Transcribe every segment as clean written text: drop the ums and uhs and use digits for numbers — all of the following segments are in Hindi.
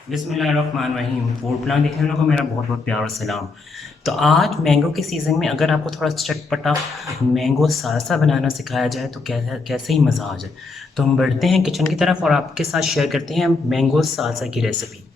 बिस्मिल्लाहिर्रहमानिर्रहीम। फूड प्लान देखने वालों को मेरा बहुत बहुत प्यार और सलाम। तो आज मैंगो के सीज़न में अगर आपको थोड़ा चटपटा मैंगो सालसा बनाना सिखाया जाए तो कैसे कैसे ही मज़ा आ जाए। तो हम बढ़ते हैं किचन की तरफ और आपके साथ शेयर करते हैं मैंगो सालसा की रेसिपी।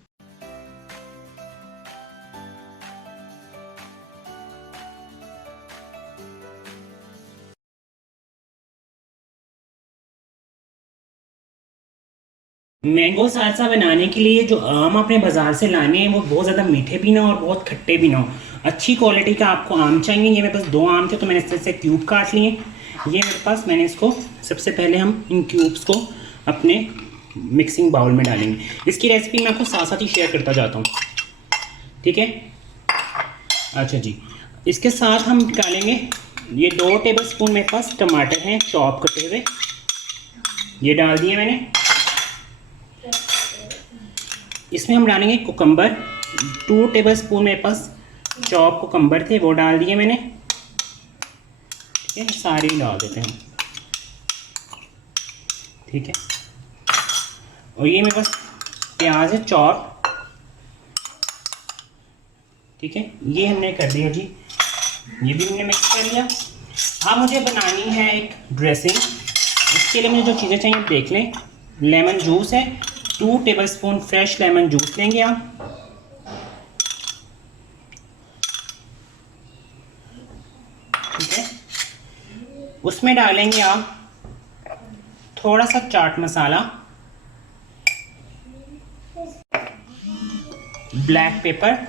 मैंगो सालसा बनाने के लिए जो आम आपने बाज़ार से लाने हैं वो बहुत ज़्यादा मीठे भी ना और बहुत खट्टे भी ना हो। अच्छी क्वालिटी का आपको आम चाहिए। ये मेरे पास 2 आम थे तो मैंने इससे क्यूब काट लिए। ये मेरे पास मैंने इसको सबसे पहले हम इन क्यूब्स को अपने मिक्सिंग बाउल में डालेंगे। इसकी रेसिपी मैं आपको साथ साथ ही शेयर करता जाता हूँ, ठीक है। अच्छा जी, इसके साथ हम डालेंगे ये 2 टेबल स्पून मेरे पास टमाटर हैं चॉप करते हुए, ये डाल दिए मैंने। इसमें हम डालेंगे कुकम्बर, 2 टेबल स्पून मेरे पास चॉप कुकम्बर थे वो डाल दिए मैंने, ठीक है। सारे ही डाल देते हैं, ठीक है। और ये मेरे पास प्याज है चॉप, ठीक है। ये हमने कर दिया जी, ये भी हमने मिक्स कर लिया। अब मुझे बनानी है एक ड्रेसिंग। इसके लिए मुझे जो चीज़ें चाहिए देख लें। लेमन जूस है, 2 table spoon fresh lemon juice लेंगे आप, ठीक है। उसमें डालेंगे आप थोड़ा सा चाट मसाला, ब्लैक पेपर,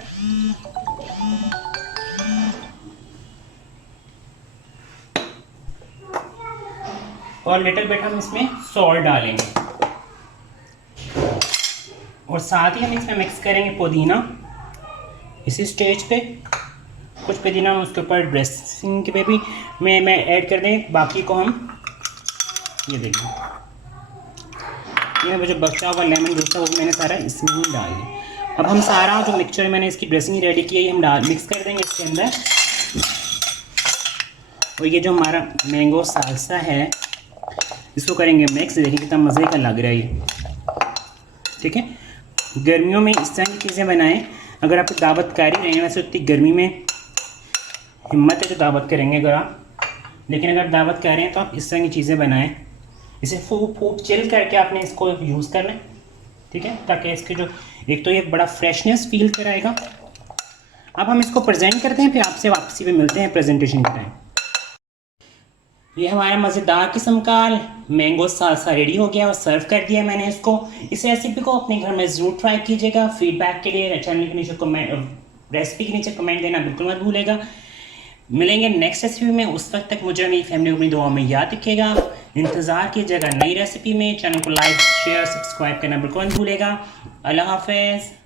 और लिटिल बिट हम इसमें सॉल्ट डालेंगे। और साथ ही हम इसमें मिक्स करेंगे पुदीना। इसी स्टेज पे कुछ पुदीना हम उसके ऊपर ड्रेसिंग के पे भी मैं ऐड कर दें। बाकी को हम ये देखिए, ये जो बचा हुआ लेमन जूस था वो भी मैंने सारा इसमें ही डाल दिया। अब हम सारा जो मिक्सचर मैंने इसकी ड्रेसिंग रेडी की है हम मिक्स कर देंगे इसके अंदर। और ये जो हमारा मैंगो सालसा है इसको करेंगे मिक्स। देखिए कितना मज़े का लग रहा है ये, ठीक है। गर्मियों में इस तरह की चीज़ें बनाएं। अगर आप दावत कर ही रहे हैं, वैसे उतनी गर्मी में हिम्मत है तो दावत करेंगे अगर आप, लेकिन अगर दावत कर रहे हैं तो आप इस तरह की चीज़ें बनाएं। इसे खूब चिल करके आपने इसको यूज़ करना है, ठीक है, ताकि इसके जो एक तो ये बड़ा फ्रेशनेस फील कराएगा। अब हम इसको प्रेजेंट करते हैं, फिर आपसे वापसी पे मिलते हैं प्रेजेंटेशन के टाइम। ये हमारा मज़ेदार किस्म का मैंगो सालसा रेडी हो गया और सर्व कर दिया मैंने इसको। इस रेसिपी को अपने घर में ज़रूर ट्राई कीजिएगा। फीडबैक के लिए चैनल के नीचे कमेंट, रेसिपी के नीचे कमेंट देना बिल्कुल मत भूलेगा। मिलेंगे नेक्स्ट रेसिपी में, उस वक्त तक मुझे मेरी फैमिली को अपनी दुआ में याद रखिएगा। इंतज़ार कीजिएगा नई रेसिपी में। चैनल को लाइक शेयर सब्सक्राइब करना बिल्कुल मत भूलेगा। अल्लाह हाफ़िज़।